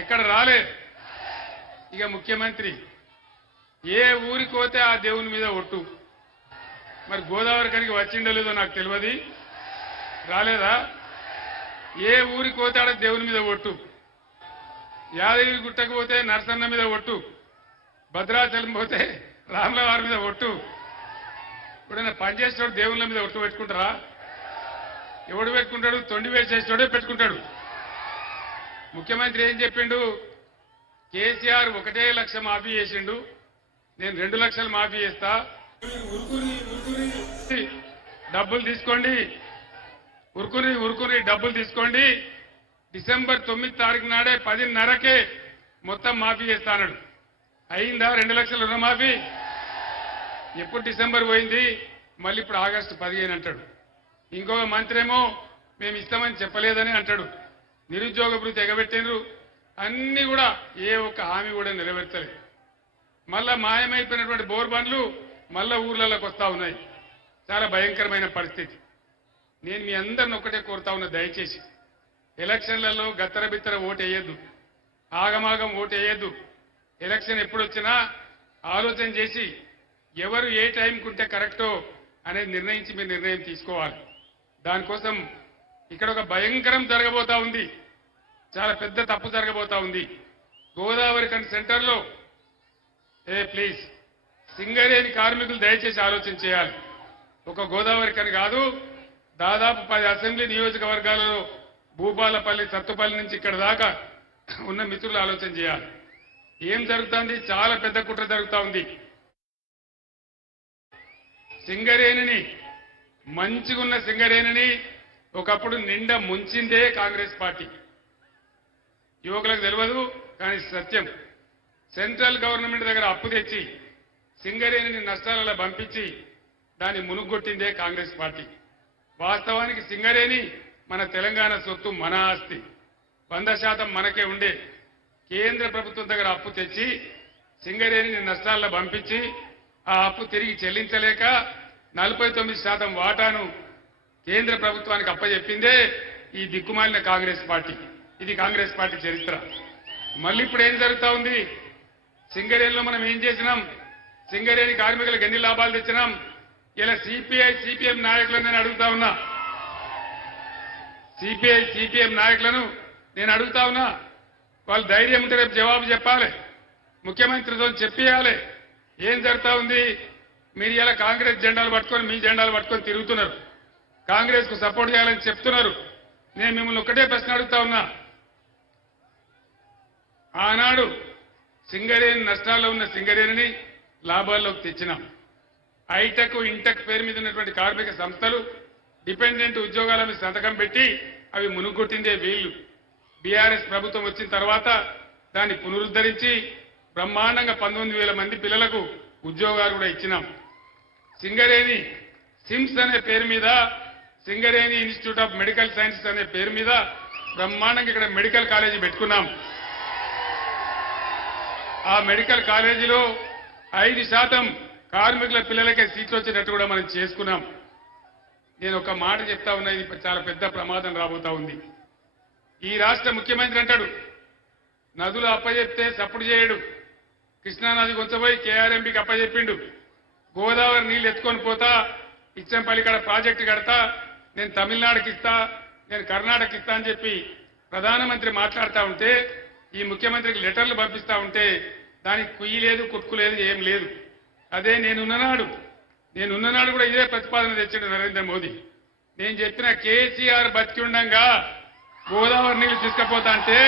ఎక్కడ రాలేదు. ఇక ముఖ్యమంత్రి ఏ ఊరికి పోతే ఆ దేవుని మీద ఒట్టు. మరి గోదావరి కనికి వచ్చిండో లేదో నాకు తెలియదు, రాలేదా? ఏ ఊరికి పోతే ఆడ దేవుని మీద ఒట్టు. యాదగిరి గుట్టకు పోతే నరసన్న మీద ఒట్టు, భద్రాచలం పోతే రాముల వారి మీద ఒట్టు. ఇప్పుడైనా పనిచేసేవాడు దేవుళ్ళ మీద ఒట్టు పెట్టుకుంటారా? ఎవడు పెట్టుకుంటాడు? తొండి వేసేటోడే పెట్టుకుంటాడు. ముఖ్యమంత్రి ఏం చెప్పిండు? కేసీఆర్ 1 లక్ష మాఫీ చేసిండు, నేను 2 లక్షలు మాఫీ చేస్తా, డబ్బులు తీసుకోండి, ఉరుకుని డబ్బులు తీసుకోండి, డిసెంబర్ 9 తారీఖు నాడే 10:30కే మొత్తం మాఫీ చేస్తా అన్నాడు. అయిందా 2 లక్షల రుణమాఫీ? ఎప్పుడు డిసెంబర్ పోయింది, మళ్ళీ ఇప్పుడు ఆగస్టు 15 అంటాడు. ఇంకొక మంత్రి ఏమో మేము ఇస్తామని చెప్పలేదని అంటాడు. నిరుద్యోగ భృతి ఎగబెట్టినరు, అన్ని కూడా ఏ ఒక్క హామీ కూడా నెరవేర్చలేదు. మళ్ళా మాయమైపోయినటువంటి బోర్ బండ్లు మళ్ళా ఊర్లలోకి వస్తా ఉన్నాయి. చాలా భయంకరమైన పరిస్థితి. నేను మీ అందరిని ఒక్కటే కోరుతా ఉన్నా, దయచేసి ఎలక్షన్లలో గత్తర బిత్తర ఓటు వేయద్దు, ఆగమాగం ఓటు వేయద్దు. ఎలక్షన్ ఎప్పుడు వచ్చినా ఆలోచన చేసి ఎవరు ఏ టైంకి ఉంటే కరెక్టో అనేది నిర్ణయించి మీరు నిర్ణయం తీసుకోవాలి. దానికోసం ఇక్కడ ఒక భయంకరం జరగబోతా ఉంది, చాలా పెద్ద తప్పు జరగబోతా ఉంది. గోదావరి కని సెంటర్లో ప్లీజ్ సింగరేణి కార్మికులు దయచేసి ఆలోచన చేయాలి. ఒక గోదావరి కని కాదు, దాదాపు 10 అసెంబ్లీ నియోజకవర్గాలలో భూపాలపల్లి, సత్తుపల్లి నుంచి ఇక్కడ దాకా ఉన్న మిత్రులు ఆలోచన చేయాలి. ఏం జరుగుతుంది? చాలా పెద్ద కుట్ర జరుగుతూ ఉంది. సింగరేణిని, మంచిగున్న సింగరేణిని ఒకప్పుడు నిండా ముంచిందే కాంగ్రెస్ పార్టీ. యువకులకు తెలియదు కానీ సత్యం. సెంట్రల్ గవర్నమెంట్ దగ్గర అప్పు తెచ్చి సింగరేణిని నష్టాలలో పంపించి దాన్ని మునుగొట్టిందే కాంగ్రెస్ పార్టీ. వాస్తవానికి సింగరేణి మన తెలంగాణ సొత్తు, మన ఆస్తి, 100% మనకే ఉండే. కేంద్ర ప్రభుత్వం దగ్గర అప్పు తెచ్చి సింగరేణిని నష్టాల్లో పంపించి ఆ అప్పు తిరిగి చెల్లించలేక 49% వాటాను కేంద్ర ప్రభుత్వానికి అప్పచెప్పిందే ఈ దిక్కుమాలిన కాంగ్రెస్ పార్టీ. ఇది కాంగ్రెస్ పార్టీ చరిత్ర. మళ్ళీ ఇప్పుడు ఏం జరుగుతా ఉంది? సింగరేణిలో మనం ఏం చేసినాం? సింగరేణి కార్మికులకు ఎన్ని లాభాలు తెచ్చినాం? ఇలా సిపిఐ సిపిఎం నాయకులను నేను అడుగుతా ఉన్నా, సిపిఐ సిపిఎం నాయకులను నేను అడుగుతా ఉన్నా, వాళ్ళు ధైర్యం ఉంటే రేపు జవాబు చెప్పాలి, ముఖ్యమంత్రితో చెప్పేయాలి. ఏం జరుగుతా ఉంది? మీరు ఇలా కాంగ్రెస్ జెండాలు పట్టుకొని, మీ జెండాలు పట్టుకొని తిరుగుతున్నారు, కాంగ్రెస్ కు సపోర్ట్ చేయాలని చెప్తున్నారు. నేను మిమ్మల్ని ఒకటే ప్రశ్న అడుగుతా ఉన్నా. ఆనాడు సింగరేణి నష్టాల్లో ఉన్న సింగరేణిని లాభాల్లోకి తెచ్చినాం. హైటెక్, ఇంటెక్ పేరు మీద ఉన్నటువంటి కార్మిక సంస్థలు డిపెండెంట్ ఉద్యోగాల మీద సంతకం పెట్టి అవి మునుగొట్టిందే వీళ్లు. బీఆర్ఎస్ ప్రభుత్వం వచ్చిన తర్వాత దాన్ని పునరుద్ధరించి బ్రహ్మాండంగా 19,000 మంది పిల్లలకు ఉద్యోగాలు కూడా ఇచ్చినాం. సింగరేణి సిమ్స్ అనే పేరు మీద, Singareni institute of medical sciences అనే పేరు మీద బ్రహ్మాండంగా ఇక్కడ మెడికల్ కాలేజీ పెట్టుకున్నాం. ఆ మెడికల్ కాలేజీలో 5% కార్మికుల పిల్లలకే సీట్లు వచ్చేటట్టు కూడా మనం చేసుకున్నాం. నేను ఒక మాట చెప్తా ఉన్నా, ఇది చాలా పెద్ద ప్రమాదం రాబోతా ఉంది. ఈ రాష్ట్ర ముఖ్యమంత్రి అంటాడు నదులు అప్పచెప్తే సప్పుడు చేయడు, కృష్ణానది కొంచెపోయి కేఆర్ఎంపీకి అప్పచెప్పిండు, గోదావరి నీళ్లు ఎత్తుకొని పోతా, ఇచ్చంపల్లి కాడ ప్రాజెక్టు కడతా, నేను తమిళనాడుకి ఇస్తా, నేను కర్ణాటక ఇస్తా అని చెప్పి ప్రధానమంత్రి మాట్లాడుతూ ఉంటే, ఈ ముఖ్యమంత్రికి లెటర్లు పంపిస్తా ఉంటే దానికి కుయ్యి లేదు, కుట్టుకు లేదు, ఏం లేదు. అదే నేనున్ననాడు కూడా ఇదే ప్రతిపాదన తెచ్చాడు నరేంద్ర మోదీ. నేను చెప్పిన కేసీఆర్ బతికి ఉండంగా గోదావరి నీళ్లు తీసుకుపోతా అంటే